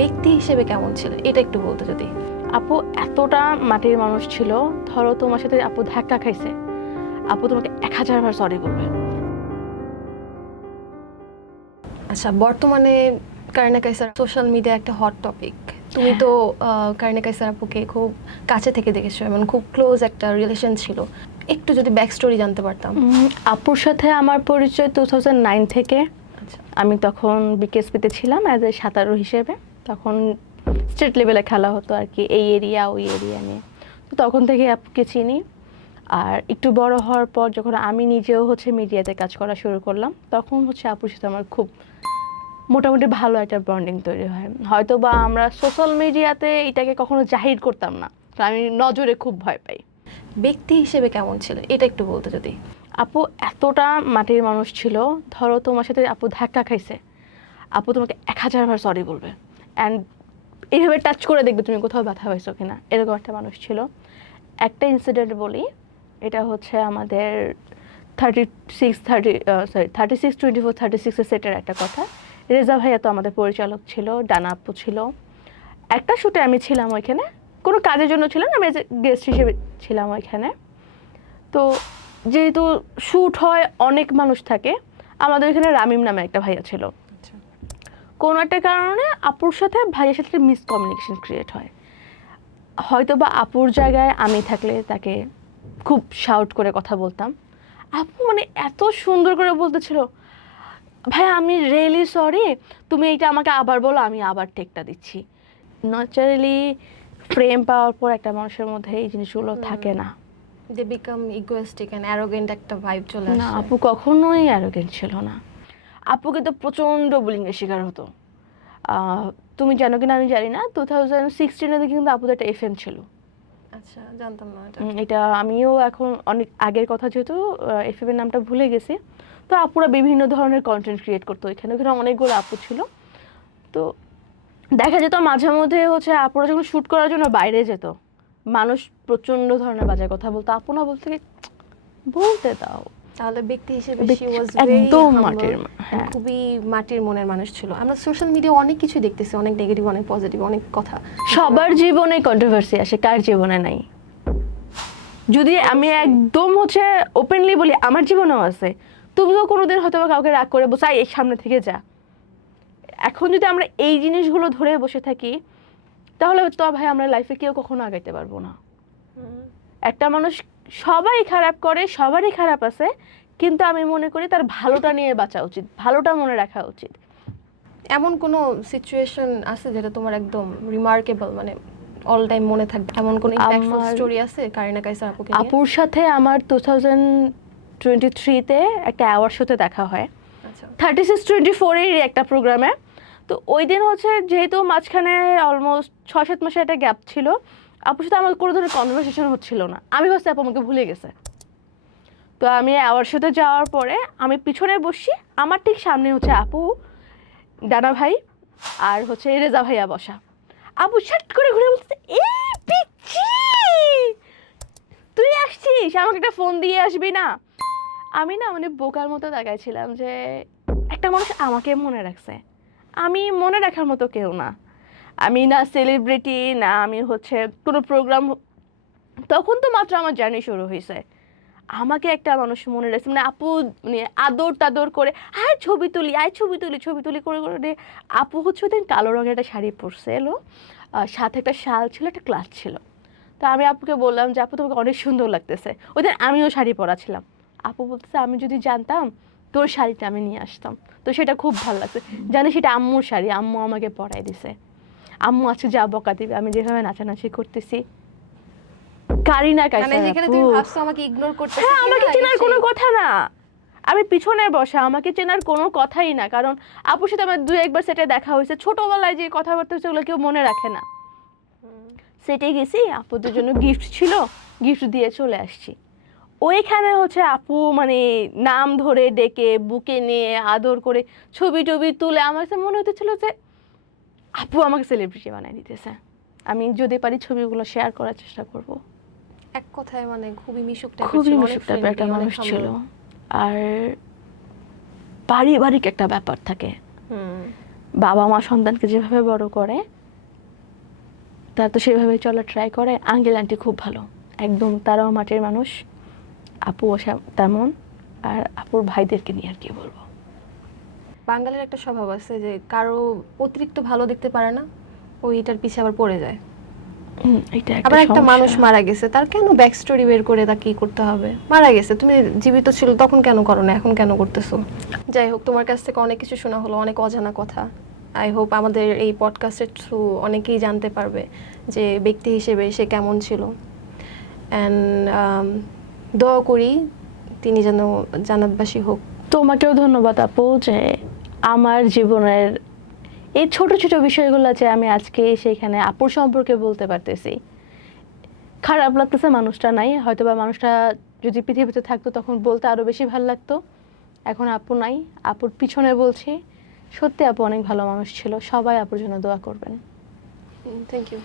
ব্যক্তি হিসেবে কেমন ছিল এটা একটু বলতে যদি। আপু এতটা মাটির মানুষ ছিল, ধরো তোমার সাথে আপু ধাক্কা খাইছে, আপু তোমাকে 1000 বার সরি বলবে। আচ্ছা, বর্তমানে কারিনা কাইসার সোশ্যাল মিডিয়া একটা হট টপিক। তুমি তো কারিনা কাইসার আপুকে খুব কাছে থেকে দেখেছো এবং খুব ক্লোজ একটা রিলেশন ছিল। একটু যদি ব্যাক স্টোরি জানতে পারতাম। আপুর সাথে আমার পরিচয় 2009 থেকে। আচ্ছা, আমি তখন বিকেএসপিতে ছিলাম অ্যাজ এ সাঁতারু হিসেবে। তখন স্টেট লেভেলে খেলা হতো আর কি, এই এরিয়া ওই এরিয়া নিয়ে। তো তখন থেকে আপুকে চিনি। আর একটু বড় হওয়ার পর যখন আমি নিজেও মিডিয়াতে কাজ করা শুরু করলাম, তখন আপুর সাথে আমার খুব মোটামুটি ভালো একটা বন্ডিং তৈরি হয়। হয়তো বা আমরা সোশ্যাল মিডিয়াতে এটাকে কখনো জাহির করতাম না, তো আমি নজরে খুব ভয় পাই। ব্যক্তি হিসেবে কেমন ছিল এটা একটু বলতে যদি। আপু এতটা মাটির মানুষ ছিল, ধরো তোমার সাথে আপু ধাক্কা খাইছে, আপু তোমাকে 1000 বার সরি বলবে। অ্যান্ড এইভাবে টাচ করে দেখবে তুমি কোথাও ব্যথা পাইছো কিনা, এরকম একটা মানুষ ছিল। একটা ইনসিডেন্ট বলি, এটা আমাদের 36 সেটের একটা কথা। রেজা ভাইয়া তো আমাদের পরিচালক ছিল, ডানা আপু ছিল। একটা শুটে আমি ছিলাম ওইখানে, কোনো কাজের জন্য ছিল না, আমি গেস্ট হিসেবে ছিলাম ওইখানে। তো যেহেতু শ্যুট হয়, অনেক মানুষ থাকে, আমাদের এখানে রামিম নামে একটা ভাইয়া ছিল। কোনো একটা কারণে আপুর সাথে ভাইয়ের সাথে মিসকমিউনিকেশন ক্রিয়েট হয়। হয়তো বা আপুর জায়গায় আমি থাকলে তাকে খুব শাউট করে কথা বলতাম। আপু এত সুন্দর করে বলতেছিল, ভাই আমি রিয়েলি সরি, তুমি এইটা আমাকে আবার বলো, আমি আবার টেকটা দিচ্ছি। ন্যাচারালি ফ্রেম পাওয়ার পর একটা মানুষের মধ্যে এই জিনিসগুলো থাকে না। They become egoistic and arrogant একটা ভাইব চলে আসে। না, আপু কখনোই অ্যারোগেন্ট ছিল না। আপু কিন্তু প্রচণ্ড বুলিংয়ের শিকার হতো। তুমি জানো কিনা আমি জানি না, 2016 কিন্তু আপুদের একটা এফএম ছিল। আচ্ছা, জানতাম না এটা। এটা আমিও এখন অনেক আগের কথা, যেহেতু এফএম এর নামটা ভুলে গেছি। তো আপুরা বিভিন্ন ধরনের কন্টেন্ট ক্রিয়েট করতো, ওইখানে অনেকগুলো আপু ছিল। তো দেখা যেত মাঝে মধ্যে আপুরা যখন শ্যুট করার জন্য বাইরে যেত, মানুষ প্রচণ্ড ধরনের বাজে কথা বলতো, আপু না বলতে বলতে দাও। তাহলে ব্যক্তি হিসেবে she was একদম very মাটির humble হ্যাঁ। and খুবই মাটির মনের মানুষ ছিল। আমরা সোশ্যাল মিডিয়া অনেক কিছু দেখতেছি, অনেক নেগেটিভ, অনেক পজিটিভ, অনেক কথা। সবার জীবনে কন্ট্রোভার্সি আসে, কার জীবনে নাই? যদি আমি একদম ওপেনলি বলি, আমার জীবনেও আছে। তুমিও কোনোদিন হয়তো কাউকে রাগ করে বসে এই সামনে থেকে যা। এখন যদি আমরা এই জিনিসগুলো ধরে বসে থাকি, তাহলে তো ভাই আমরা লাইফে কেউ কখনো আগাইতে পারবো না। একটা মানুষ সবাই খারাপ করে, সবারই খারাপ আছে, কিন্তু আমি মনে করি তার ভালোটা নিয়ে বাঁচা উচিত, ভালোটা মনে রাখা উচিত। এমন কোনো সিচুয়েশন আছে যেটা তোমার একদম রিমার্কেবল, অল টাইম মনে থাকবে, এমন কোনো ইম্প্যাক্টফুল স্টোরি আছে কারিনা কাইসার আপুকে নিয়ে? আপুর সাথে আমার 2023-তে একটা অ্যাওয়ার্ড শোতে দেখা হয়। আচ্ছা, 36-24 এর একটা প্রোগ্রামে। তো ওই দিন যেহেতু মাঝখানে অলমোস্ট 6-7 মাসের একটা গ্যাপ ছিল, আপুর সাথে আমার কোনো ধরনের কনভারসেশন হচ্ছিল না। আমি ভাবছি আপু আমাকে ভুলে গেছে। তো আমি অ্যাওয়ার্ড শোতে যাওয়ার পরে আমি পিছনে বসি, আমার ঠিক সামনে আপু, ডানা ভাই আর রেজা ভাইয়া বসা। আপু শাট করে ঘুরে বলছে, এই পিচ্ছি তুই আসছিস, আমাকে একটা ফোন দিয়ে আসবি না? আমি না বোকার মতো তাকাইছিলাম যে একটা মানুষ আমাকে মনে রাখছে। আমি মনে রাখার মতো কেউ না, আমি না সেলিব্রিটি, না আমি কোনো প্রোগ্রাম। তখন তো মাত্র আমার জার্নি শুরু হয়েছে, আমাকে একটা মানুষ মনে রাখছে। আপু আদর টাদর করে আয় ছবি তুলি, আয় ছবি তুলি, ছবি তুলি করে করে আপু ওদিন কালো রঙের একটা শাড়ি পরছে এলো, সাথে একটা শাল ছিল, একটা ক্লাচ ছিল। তো আমি আপুকে বললাম যে আপু তোমাকে অনেক সুন্দর লাগতেছে। ওদিন আমিও শাড়ি পরা ছিলাম। আপু বলতেছে, আমি যদি জানতাম তোর শাড়িটা আমি নিয়ে আসতাম। তো সেটা খুব ভালো লাগছে, জানি সেটা আম্মুর শাড়ি, আম্মু আমাকে পরাই দিছে। আম্মু যা বকা দিবে, আমি যেভাবে নাচানাচি করতেছি। কারিনা কাইসার যেখানে আপু, তুমি ভাবছো আমাকে ইগনোর করতেছে, হ্যাঁ আমাকে চেনার কোনো কথা না, আমি পিছনে বসা, আমাকে চেনার কোনো কথাই না। কারণ আপুর সাথে আমার 2-1 বার সেটে দেখা হয়েছে, ছোটবেলায় যে কথাবার্তা হচ্ছে ওগুলো কেউ মনে রাখে না। সেটে গেছি, আপুদের জন্য গিফট ছিল, গিফট দিয়ে চলে আসছি। ওইখানে আপু নাম ধরে ডেকে বুকে নিয়ে আদর করে ছবি টবি তুলে আমার কাছে মনে হতেছিল যে আপু আমাকে সেলিব্রিটি বানাই দিতেছে। আমি যদি পারি ছবিগুলো শেয়ার করার চেষ্টা করব। এক কথায় খুবই মিশুক টাইপের একটা মানুষ ছিল। আর পারিবারিক একটা ব্যাপার থাকে, বাবা মা সন্তানকে যেভাবে বড় করে তারা তো সেভাবে চলা ট্রাই করে। আঙ্কেল আন্টি খুব ভালো, একদম তারাও মাটির মানুষ, আপুও তেমন। আর আপুর ভাইদেরকে নিয়ে আর কি বলবো। বাঙালির একটা স্বভাব আছে যে কারো অতিরিক্ত ভালো দেখতে পারে না, ওইটার পিছে আবার পড়ে যায়। এটা আবার একটা সমস্যা। মানুষ মারা গেছে, তার কেন ব্যাক স্টোরি বের করে তা কি করতে হবে? মারা গেছে, তুমি জীবিত ছিল তখন কেন করো না, এখন কেন করতেছো? যাই হোক, তোমার কাছ থেকে অনেক কিছু শোনা হলো, অনেক অজানা কথা। আই হোপ আমাদের এই পডকাস্টের থ্রু অনেকেই জানতে পারবে যে ব্যক্তি হিসেবে সে কেমন ছিল। অ্যান্ড দোয়া করি তিনি যেন জান্নাতবাসী হোক। তোমাকেও ধন্যবাদ আপু, যে আমার জীবনের এই ছোট ছোট বিষয়গুলো যে আমি আজকে সেখানে আপুর সম্পর্কে বলতে পারতেছি। খারাপ লাগতেছে মানুষটা নাই, হয়তো বা মানুষটা যদি পৃথিবীতে থাকতো তখন বলতে আরো বেশি ভালো লাগতো। এখন আপু নাই, আপুর পিছনে বলছি। সত্যি আপু অনেক ভালো মানুষ ছিল, সবাই আপুর জন্য দোয়া করবেন। Thank you.